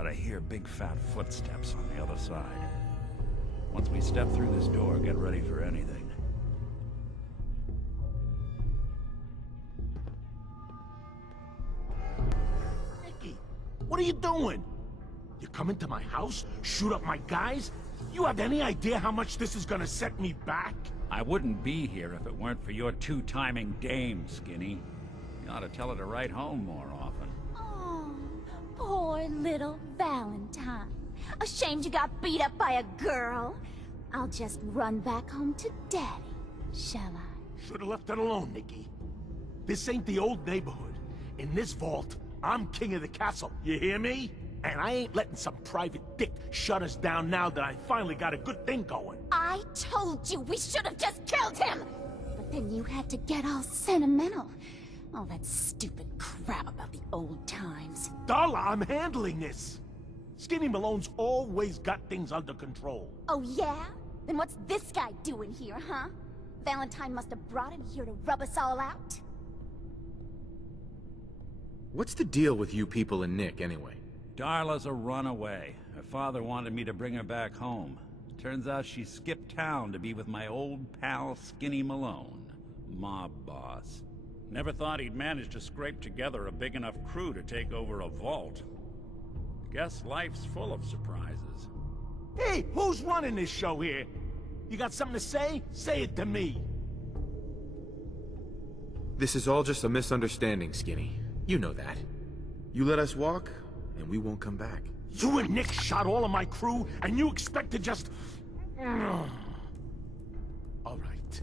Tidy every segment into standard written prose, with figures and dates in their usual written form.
but I hear big fat footsteps on the other side. Once we step through this door, get ready for anything. Nicky, what are you doing? You come into my house, shoot up my guys? You have any idea how much this is gonna set me back? I wouldn't be here if it weren't for your two-timing dame, Skinny. You ought to tell her to write home more often. Oh, poor little Valentine. Ashamed you got beat up by a girl? I'll just run back home to Daddy, shall I? Should've left it alone, Nicky. This ain't the old neighborhood. In this vault, I'm king of the castle, you hear me? And I ain't letting some private dick shut us down now that I finally got a good thing going. I told you we should have just killed him! But then you had to get all sentimental. All that stupid crap about the old times. Darla, I'm handling this. Skinny Malone's always got things under control. Oh yeah? Then what's this guy doing here, huh? Valentine must have brought him here to rub us all out? What's the deal with you people and Nick, anyway? Darla's a runaway. Her father wanted me to bring her back home. Turns out she skipped town to be with my old pal Skinny Malone, mob boss. Never thought he'd manage to scrape together a big enough crew to take over a vault. Guess life's full of surprises. Hey, who's running this show here? You got something to say? Say it to me. This is all just a misunderstanding, Skinny. You know that. You let us walk, and we won't come back. You and Nick shot all of my crew, and you expect to just... All right.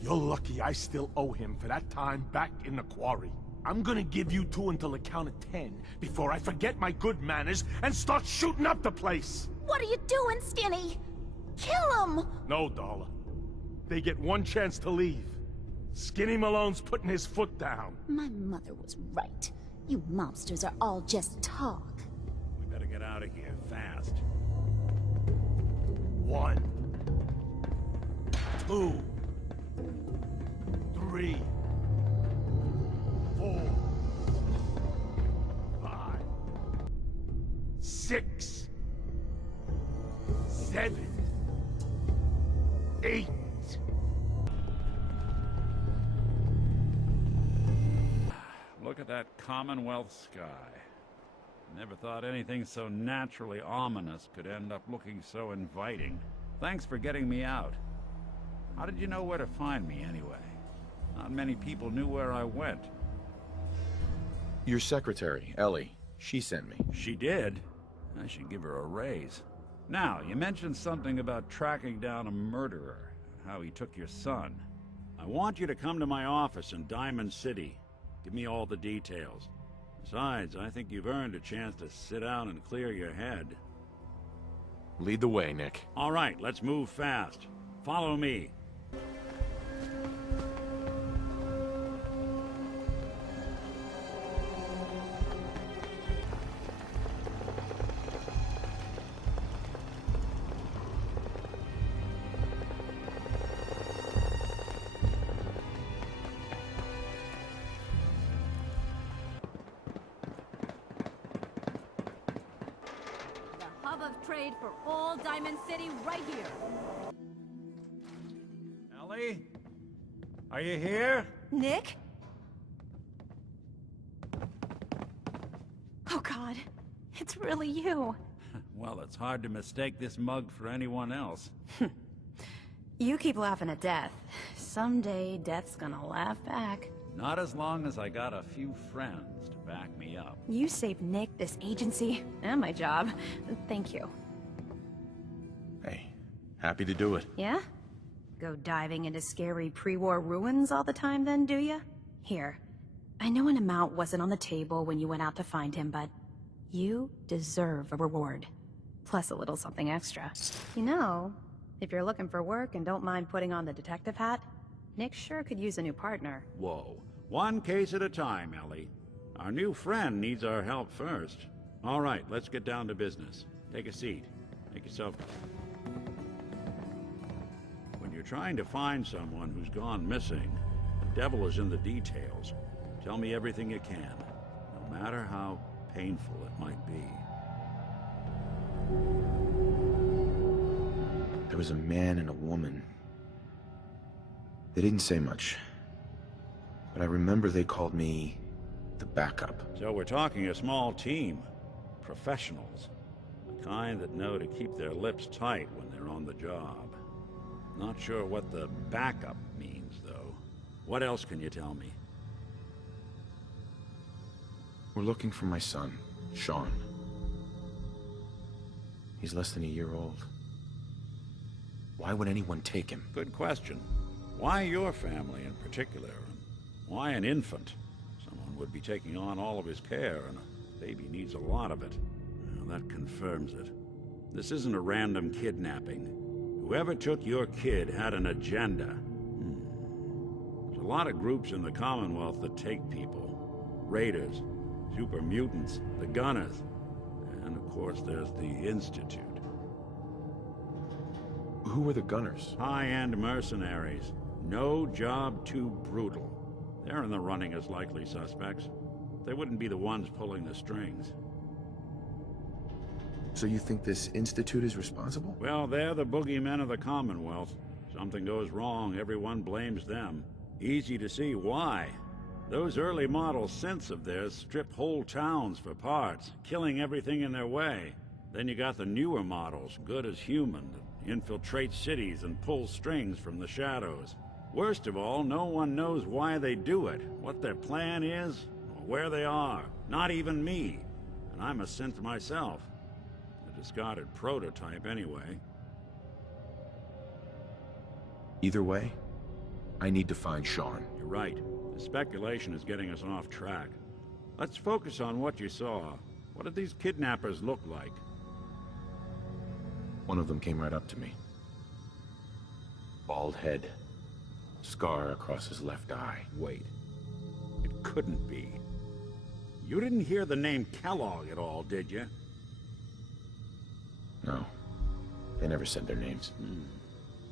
You're lucky I still owe him for that time back in the quarry. I'm gonna give you two until the count of 10 before I forget my good manners and start shooting up the place. What are you doing, Skinny? Kill him! No, Darla. They get one chance to leave. Skinny Malone's putting his foot down. My mother was right. You mobsters are all just talk. We better get out of here fast. 1, 2, 3, 4, 5, 6, 7, 8. Look at that Commonwealth sky. Never thought anything so naturally ominous could end up looking so inviting. Thanks for getting me out. How did you know where to find me, anyway? Not many people knew where I went. Your secretary, Ellie, she sent me. She did? I should give her a raise. Now, you mentioned something about tracking down a murderer, how he took your son. I want you to come to my office in Diamond City. Give me all the details. Besides, I think you've earned a chance to sit down and clear your head. Lead the way, Nick. All right, let's move fast. Follow me. Hub of trade for all Diamond City right here. Ellie? Are you here? Nick? Oh God, it's really you. Well, it's hard to mistake this mug for anyone else. You keep laughing at death. Someday, death's gonna laugh back. Not as long as I got a few friends to back me up. You saved Nick, this agency, and my job. Thank you. Hey, happy to do it. Yeah? Go diving into scary pre-war ruins all the time then, do ya? Here, I know an amount wasn't on the table when you went out to find him, but you deserve a reward. Plus a little something extra. You know, if you're looking for work and don't mind putting on the detective hat, Nick sure could use a new partner. Whoa. One case at a time, Ellie. Our new friend needs our help first. All right, let's get down to business. Take a seat. Make yourself... When you're trying to find someone who's gone missing, the devil is in the details. Tell me everything you can, no matter how painful it might be. There was a man and a woman. They didn't say much. But I remember they called me the backup. So we're talking a small team. Professionals. The kind that know to keep their lips tight when they're on the job. Not sure what the backup means, though. What else can you tell me? We're looking for my son, Sean. He's less than a year old. Why would anyone take him? Good question. Why your family in particular? And why an infant? Someone would be taking on all of his care, and a baby needs a lot of it. Well, that confirms it. This isn't a random kidnapping. Whoever took your kid had an agenda. There's a lot of groups in the Commonwealth that take people. Raiders, super mutants, the Gunners, and of course there's the Institute. Who were the Gunners? High-end mercenaries. No job too brutal. They're in the running as likely suspects. They wouldn't be the ones pulling the strings. So you think this Institute is responsible? Well, they're the boogeymen of the Commonwealth. Something goes wrong, everyone blames them. Easy to see why. Those early model synths of theirs strip whole towns for parts, killing everything in their way. Then you got the newer models, good as human, that infiltrate cities and pull strings from the shadows. Worst of all, no one knows why they do it, what their plan is, or where they are. Not even me. And I'm a synth myself. A discarded prototype, anyway. Either way, I need to find Sean. You're right. The speculation is getting us off track. Let's focus on what you saw. What did these kidnappers look like? One of them came right up to me. Bald head. Scar across his left eye. Wait. It couldn't be. You didn't hear the name Kellogg at all, did you? No. They never said their names.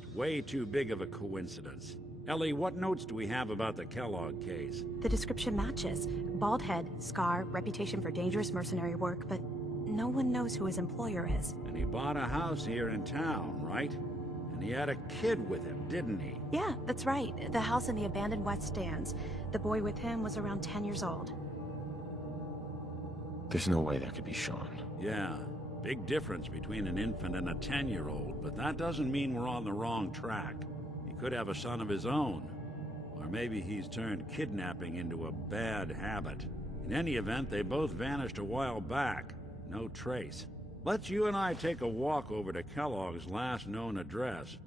It's way too big of a coincidence. Ellie, what notes do we have about the Kellogg case? The description matches. Bald head, scar, reputation for dangerous mercenary work, but no one knows who his employer is. And he bought a house here in town, right? And he had a kid with him, didn't he? Yeah, that's right. The house in the abandoned West Stands. The boy with him was around 10 years old. There's no way that could be Sean. Yeah. Big difference between an infant and a 10-year-old, but that doesn't mean we're on the wrong track. He could have a son of his own. Or maybe he's turned kidnapping into a bad habit. In any event, they both vanished a while back. No trace. Let's you and I take a walk over to Kellogg's last known address.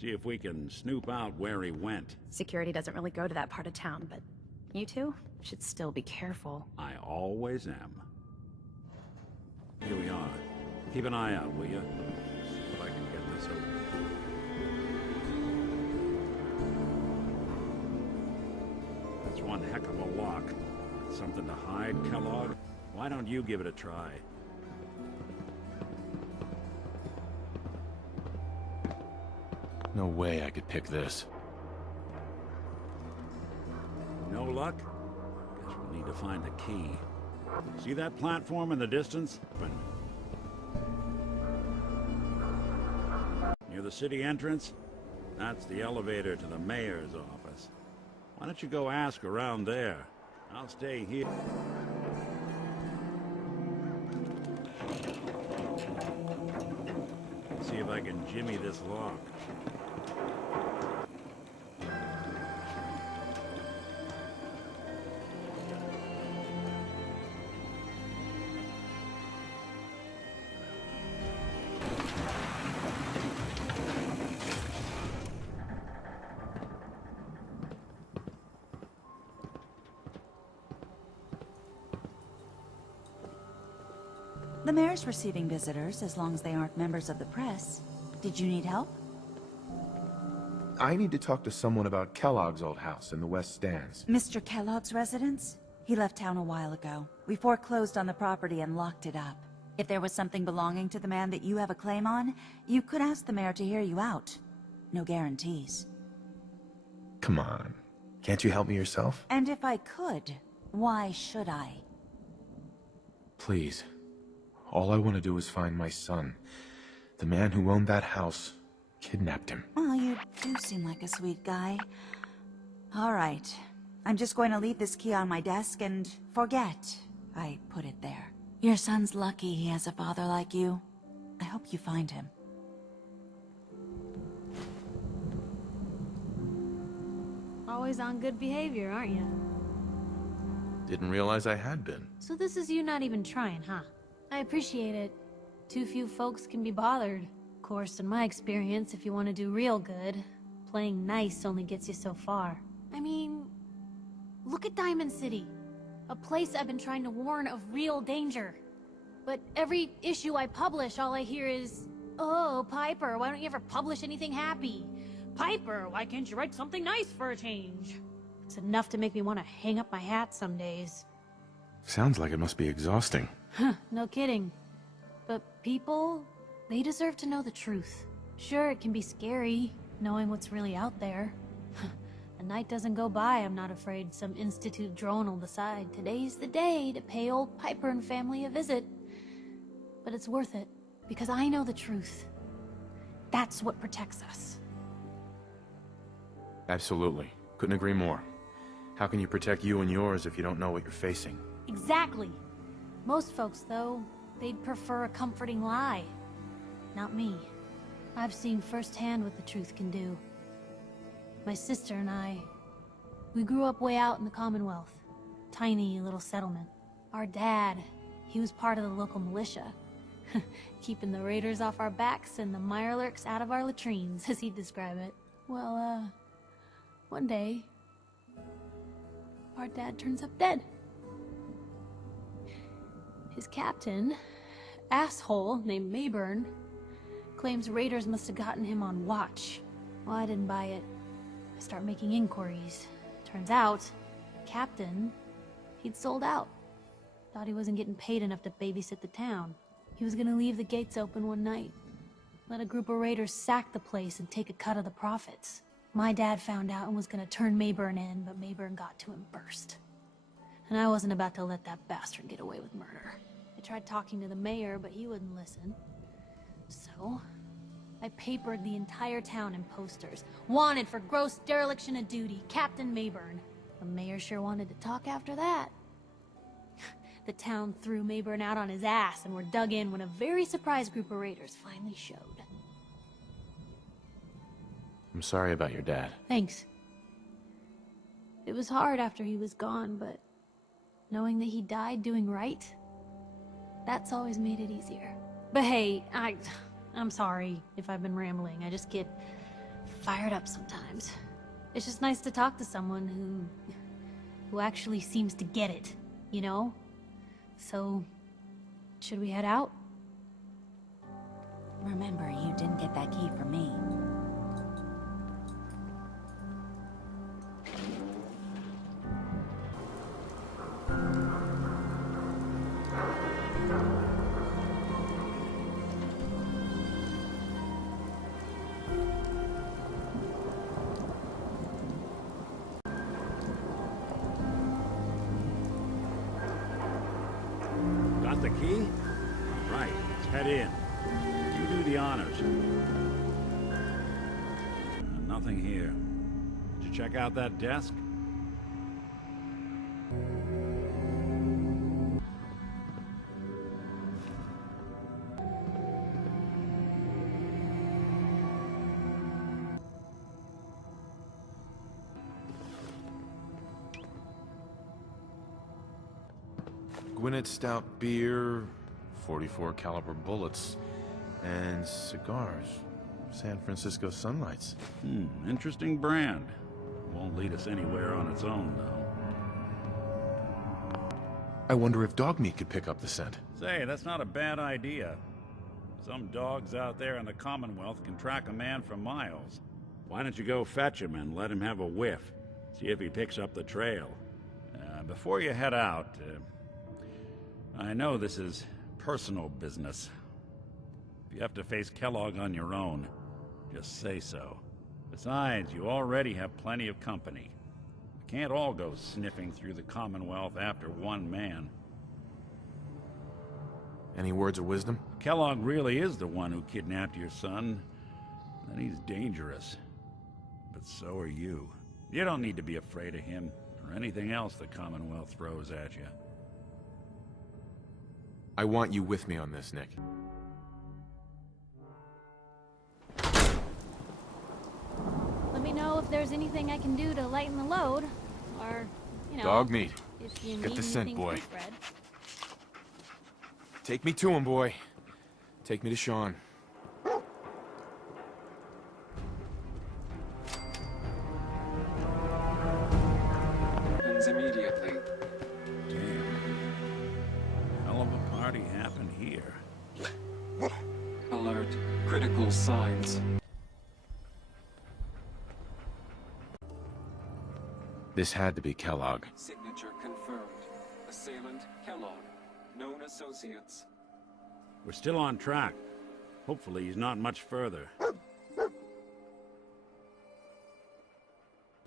See if we can snoop out where he went. Security doesn't really go to that part of town, but you two should still be careful. I always am. Here we are. Keep an eye out, will you? See if I can get this open. That's one heck of a lock. Something to hide, Kellogg? Why don't you give it a try? No way I could pick this. No luck? Guess we'll need to find the key. See that platform in the distance? Near the city entrance? That's the elevator to the mayor's office. Why don't you go ask around there? I'll stay here. See if I can jimmy this lock. The mayor's receiving visitors as long as they aren't members of the press. Did you need help? I need to talk to someone about Kellogg's old house in the West Stands. Mr. Kellogg's residence? He left town a while ago. We foreclosed on the property and locked it up. If there was something belonging to the man that you have a claim on, you could ask the mayor to hear you out. No guarantees. Come on. Can't you help me yourself? And if I could, why should I? Please. All I want to do is find my son. The man who owned that house kidnapped him. Well, you do seem like a sweet guy. All right. I'm just going to leave this key on my desk and forget I put it there. Your son's lucky he has a father like you. I hope you find him. Always on good behavior, aren't you? Didn't realize I had been. So this is you not even trying, huh? I appreciate it. Too few folks can be bothered. Of course, in my experience, if you want to do real good, playing nice only gets you so far. I mean, look at Diamond City. A place I've been trying to warn of real danger. But every issue I publish, all I hear is, "Oh, Piper, why don't you ever publish anything happy? Piper, why can't you write something nice for a change?" It's enough to make me want to hang up my hat some days. Sounds like it must be exhausting. Huh, no kidding. But people, they deserve to know the truth. Sure, it can be scary, knowing what's really out there. A night doesn't go by, I'm not afraid some Institute drone will decide today's the day to pay old Piper and family a visit. But it's worth it, because I know the truth. That's what protects us. Absolutely. Couldn't agree more. How can you protect you and yours if you don't know what you're facing? Exactly. Most folks, though, they'd prefer a comforting lie. Not me. I've seen firsthand what the truth can do. My sister and I, we grew up way out in the Commonwealth. Tiny little settlement. Our dad, he was part of the local militia. Keeping the raiders off our backs and the mirelurks out of our latrines, as he'd describe it. Well, one day, our dad turns up dead. His captain, asshole named Mayburn, claims raiders must have gotten him on watch. Well, I didn't buy it. I start making inquiries. Turns out, captain, he'd sold out. Thought he wasn't getting paid enough to babysit the town. He was gonna leave the gates open one night. Let a group of raiders sack the place and take a cut of the profits. My dad found out and was gonna turn Mayburn in, but Mayburn got to him first. And I wasn't about to let that bastard get away with murder. I tried talking to the mayor, but he wouldn't listen. So, I papered the entire town in posters. Wanted for gross dereliction of duty, Captain Mayburn. The mayor sure wanted to talk after that. The town threw Mayburn out on his ass and were dug in when a very surprised group of raiders finally showed. I'm sorry about your dad. Thanks. It was hard after he was gone, but knowing that he died doing right, that's always made it easier. But hey, I'm sorry if I've been rambling. I just get fired up sometimes. It's just nice to talk to someone who actually seems to get it, you know? So, should we head out? Remember, you didn't get that key from me. Got the key? Right, let's head in. You do the honors. Nothing here. Did you check out that desk? Gwinnett Stout beer, 44 caliber bullets, and cigars. San Francisco Sunlights. Interesting brand. Won't lead us anywhere on its own, though. I wonder if dog meat could pick up the scent. Say, that's not a bad idea. Some dogs out there in the Commonwealth can track a man for miles. Why don't you go fetch him and let him have a whiff? See if he picks up the trail. Before you head out, I know this is personal business. If you have to face Kellogg on your own, just say so. Besides, you already have plenty of company. We can't all go sniffing through the Commonwealth after one man. Any words of wisdom? Kellogg really is the one who kidnapped your son. And he's dangerous. But so are you. You don't need to be afraid of him, or anything else the Commonwealth throws at you. I want you with me on this, Nick. Let me know if there's anything I can do to lighten the load. Or, you know... Dog meat. If you Get need the scent, anything boy. pre-bred. Take me to him, boy. Take me to Sean. Immediately. Damn. Hell of a party happened here. Alert. Critical signs. This had to be Kellogg. Signature confirmed. Assailant Kellogg. Known associates. We're still on track. Hopefully he's not much further.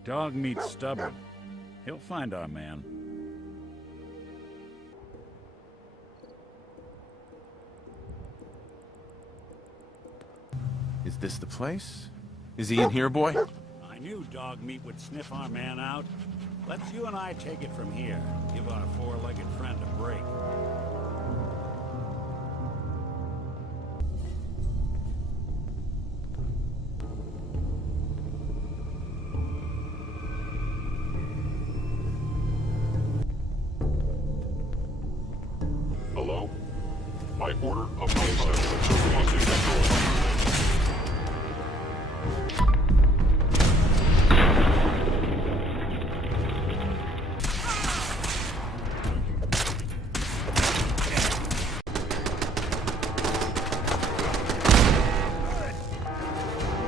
Dog meat's stubborn. He'll find our man. Is this the place? Is he in here, boy? I knew Dog Meat would sniff our man out. Let's you and I take it from here. Give our four-legged friend a break. Hello? My order of my assessment.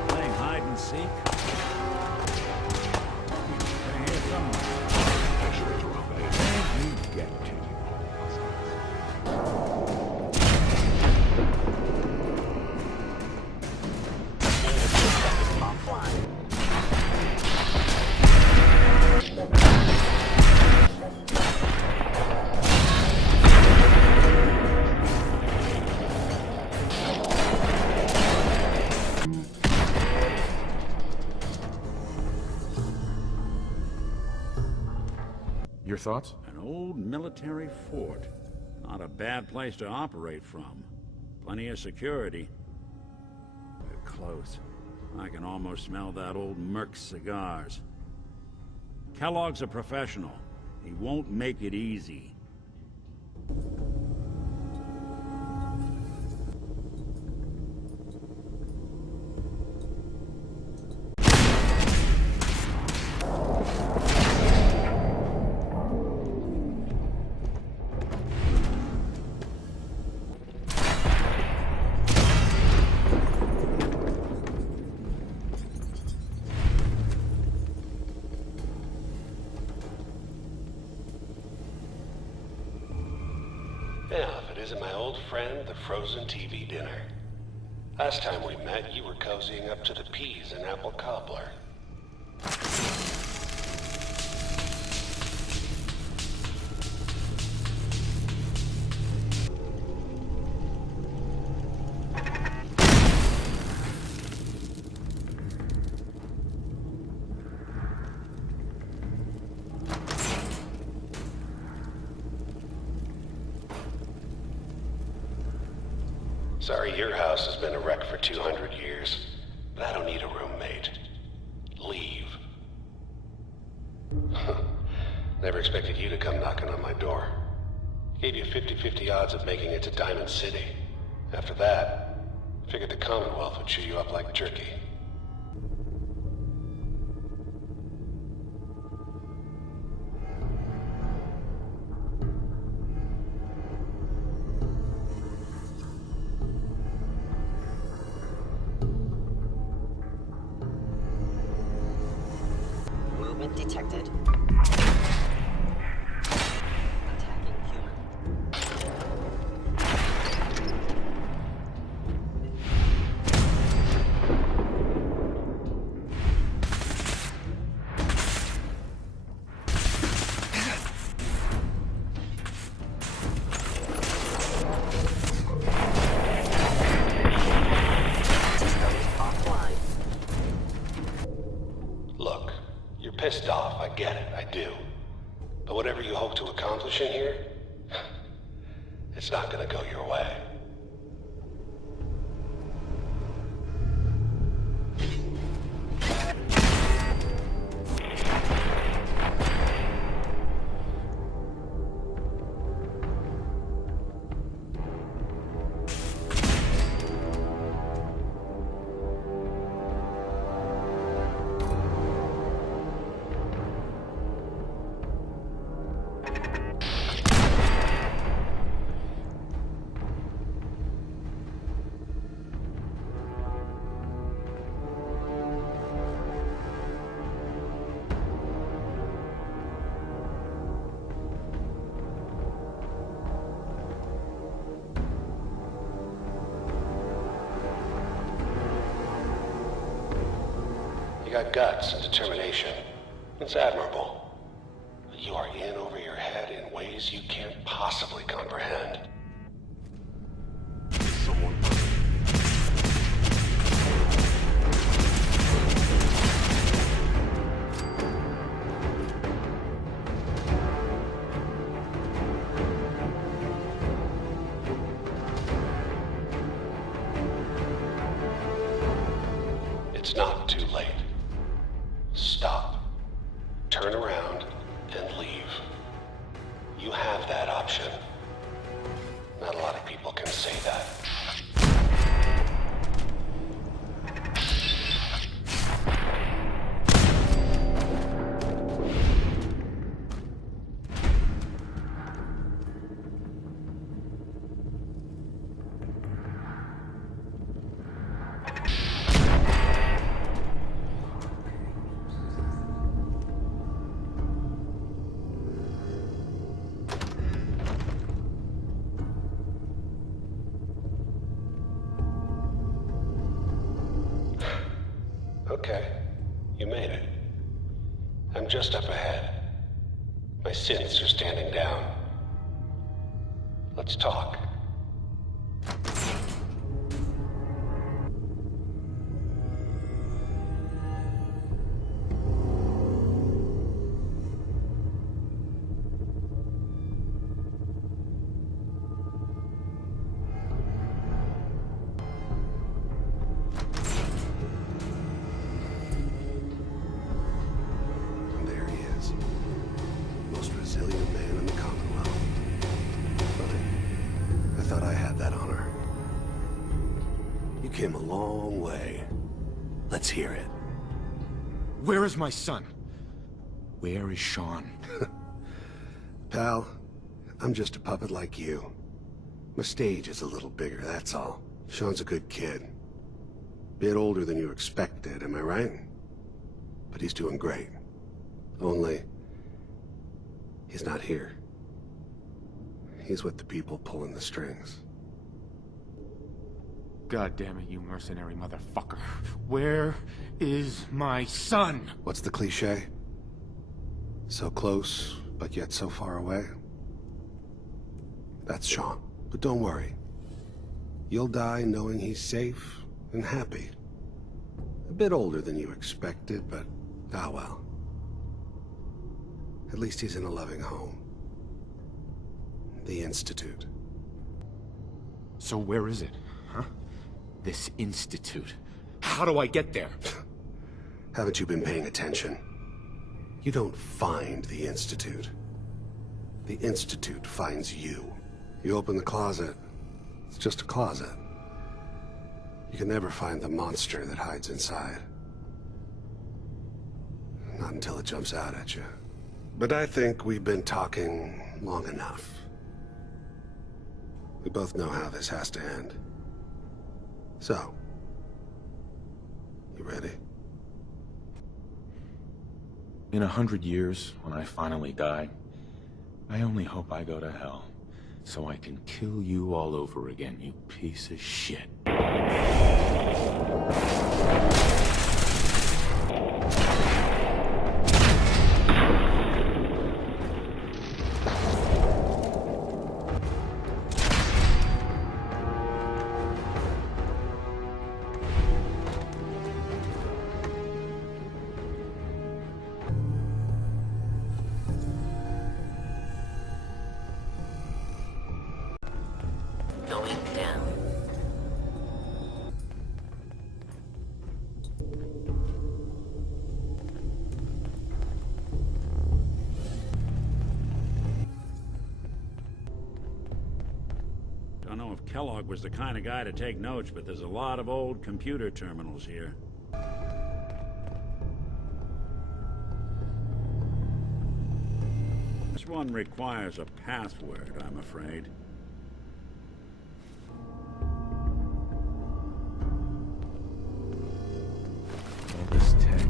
Playing hide and seek? They're here somewhere. Where'd you get to? Your thoughts? An old military fort. Not a bad place to operate from. Plenty of security. They're close. I can almost smell that old Merc cigars. Kellogg's a professional. He won't make it easy. Yeah, if it isn't my old friend, the frozen TV dinner. Last time we met, you were cozying up to the peas and apple cobbler. Sorry your house has been a wreck for 200 years, but I don't need a roommate. Leave. Never expected you to come knocking on my door. Gave you 50-50 odds of making it to Diamond City. After that, figured the Commonwealth would chew you up like jerky. Movement detected. Attacking human. pissed off, I get it, I do. But whatever you hope to accomplish in here, it's not gonna go your way. You got guts and determination. It's admirable. But you are in over your head in ways you can't possibly comprehend. Someone. It's not too late. Stop. Turn around and leave. You have that option. Not a lot of people can say that. Okay, you made it. I'm just up ahead. My synths are standing down. Let's talk. There he is. Most resilient man in the Commonwealth. But I thought I had that honor. You came a long way. Let's hear it. Where is my son? Where is Sean? Pal, I'm just a puppet like you. My stage is a little bigger, that's all. Sean's a good kid. Bit older than you expected, am I right? But he's doing great. Only, he's not here. He's with the people pulling the strings. God damn it, you mercenary motherfucker. Where is my son? What's the cliche? So close, but yet so far away? That's Sean. But don't worry. You'll die knowing he's safe and happy. A bit older than you expected, but ah well. At least he's in a loving home. The Institute. So where is it, huh? This institute. How do I get there? Haven't you been paying attention? You don't find the Institute. The Institute finds you. You open the closet, it's just a closet. You can never find the monster that hides inside. Not until it jumps out at you. But I think we've been talking long enough. We both know how this has to end. So, you ready? In 100 years, when I finally die, I only hope I go to hell, so I can kill you all over again, you piece of shit. Kellogg was the kind of guy to take notes, but there's a lot of old computer terminals here. This one requires a password, I'm afraid. All this tech.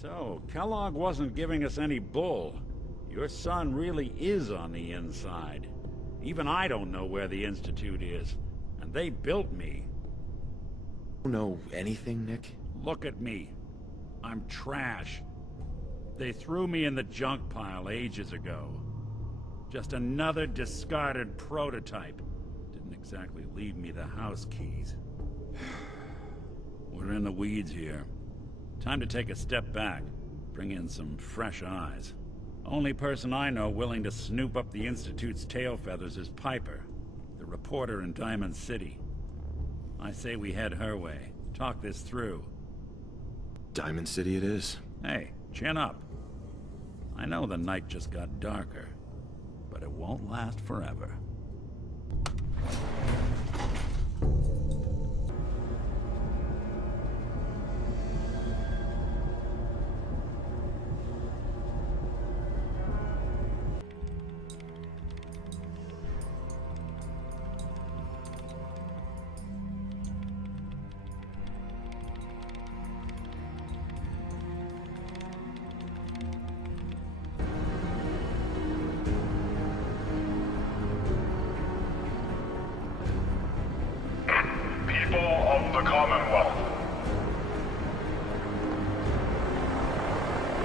So, Kellogg wasn't giving us any bull. Your son really is on the inside. Even I don't know where the Institute is. And they built me. You know anything, Nick? Look at me. I'm trash. They threw me in the junk pile ages ago. Just another discarded prototype. Didn't exactly leave me the house keys. We're in the weeds here. Time to take a step back. Bring in some fresh eyes. Only person I know willing to snoop up the Institute's tail feathers is Piper, the reporter in Diamond City. I say we head her way. Talk this through. Diamond City it is. Hey, chin up. I know the night just got darker, but it won't last forever. People of the Commonwealth,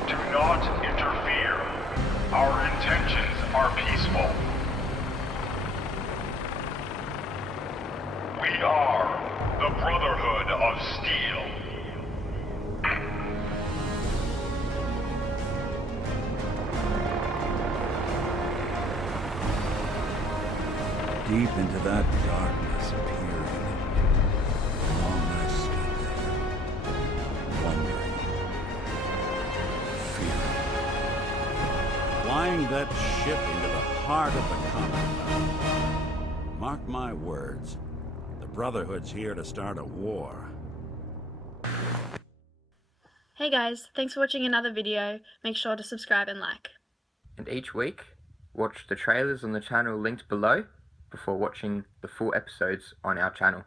do not interfere. Our intentions are peaceful. We are the Brotherhood of Steel. Deep into that darkness appearing. Long I stood there, wondering, fearing. Flying that ship into the heart of the Commonwealth. Mark my words, the Brotherhood's here to start a war. Hey guys, thanks for watching another video. Make sure to subscribe and like. And each week, watch the trailers on the channel linked below before watching the full episodes on our channel.